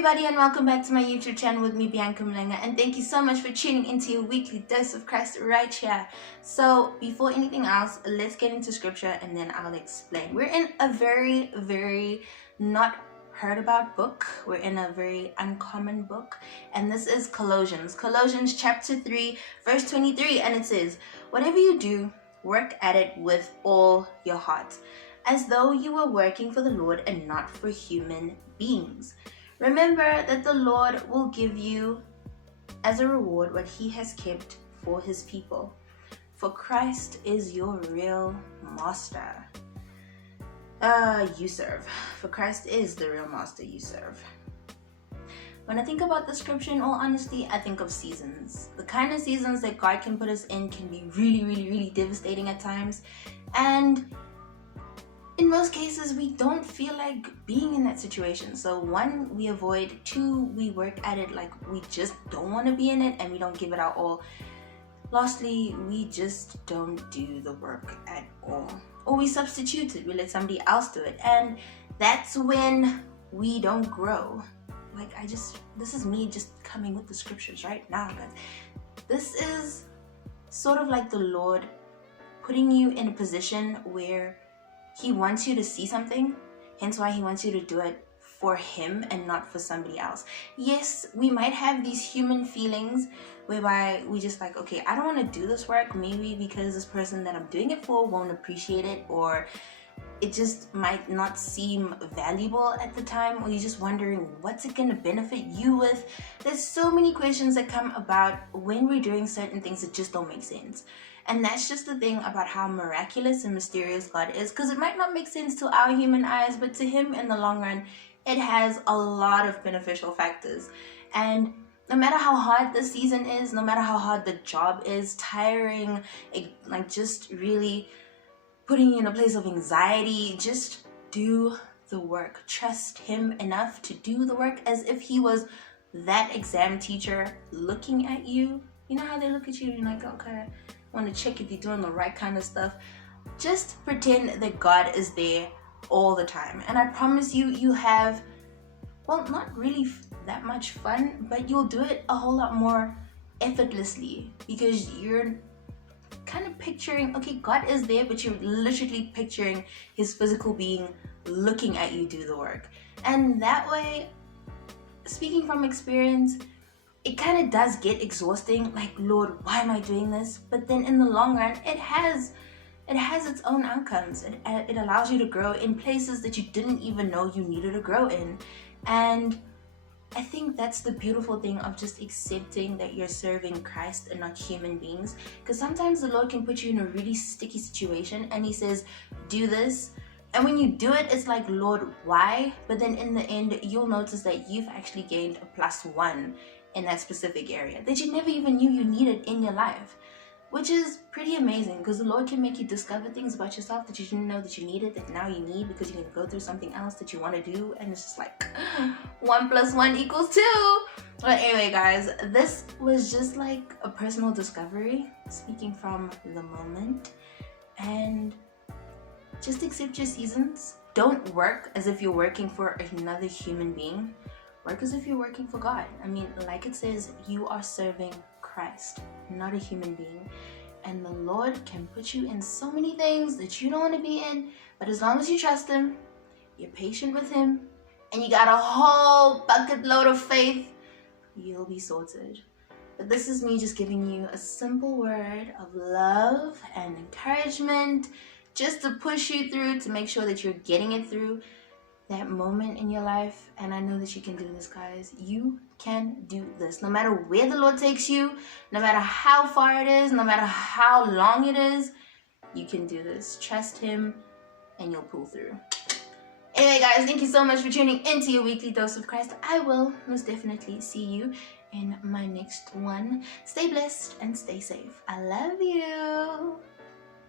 everybody, and welcome back to my YouTube channel with me, Bianca Mlenga, and thank you so much for tuning into your weekly dose of Christ right here. So before anything else, let's get into scripture and then I'll explain. We're in a very not heard about book. We're in a very uncommon book, and this is Colossians chapter 3 verse 23, and it says, whatever you do, work at it with all your heart, as though you were working for the Lord and not for human beings. Remember that the Lord will give you as a reward what he has kept for his people. For Christ is your real master. You serve. For Christ is the real master you serve. When I think about the scripture, in all honesty, I think of seasons. The kind of seasons that God can put us in can be really devastating at times. And in most cases, we don't feel like being in that situation. So one, we avoid. Two, we work at it like we just don't want to be in it and we don't give it our all. Lastly, we just don't do the work at all. Or we substitute it, we let somebody else do it. And that's when we don't grow. This is me just coming with the scriptures right now, guys. This is sort of like the Lord putting you in a position where he wants you to see something, hence why he wants you to do it for him and not for somebody else. Yes, we might have these human feelings whereby we just like, okay, I don't want to do this work, maybe because this person that I'm doing it for won't appreciate it, or it just might not seem valuable at the time, or you're just wondering what's it going to benefit you with. There's so many questions that come about when we're doing certain things that just don't make sense. And that's just the thing about how miraculous and mysterious God is, because it might not make sense to our human eyes, but to him in the long run, it has a lot of beneficial factors. And no matter how hard the season is, no matter how hard the job is, tiring, just really putting you in a place of anxiety, just do the work. Trust him enough to do the work as if he was that exam teacher looking at you. You know how they look at you and you're like, okay, I want to check if you're doing the right kind of stuff. Just pretend that God is there all the time. And I promise you, you have, well, not really that much fun, but you'll do it a whole lot more effortlessly because you're kind of picturing, okay, God is there, but you're literally picturing his physical being looking at you do the work. And that way, speaking from experience, it kind of does get exhausting, like, Lord, why am I doing this? But then in the long run, it has its own outcomes. It allows you to grow in places that you didn't even know you needed to grow in. And I think that's the beautiful thing of just accepting that you're serving Christ and not human beings. Because sometimes the Lord can put you in a really sticky situation and he says, do this. And when you do it, it's like, Lord, why? But then in the end, you'll notice that you've actually gained a +1 in that specific area that you never even knew you needed in your life, which is pretty amazing because the Lord can make you discover things about yourself that you didn't know that you needed, that now you need because you're going to go through something else that you want to do, and it's just like 1 + 1 = 2. But anyway, guys, this was just like a personal discovery, speaking from the moment, and just accept your seasons. Don't work as if you're working for another human being. Work as if you're working for God. I mean, like it says, you are serving Christ, not a human being. And the Lord can put you in so many things that you don't want to be in, but as long as you trust him, you're patient with him, and you got a whole bucket load of faith, you'll be sorted. But this is me just giving you a simple word of love and encouragement, just to push you through, to make sure that you're getting it through that moment in your life. And I know that you can do this, guys. You can do this. No matter where the Lord takes you, no matter how far it is, no matter how long it is, you can do this. Trust him and you'll pull through. Anyway, guys, thank you so much for tuning into your weekly dose of Christ. I will most definitely see you in my next one. Stay blessed and stay safe. I love you.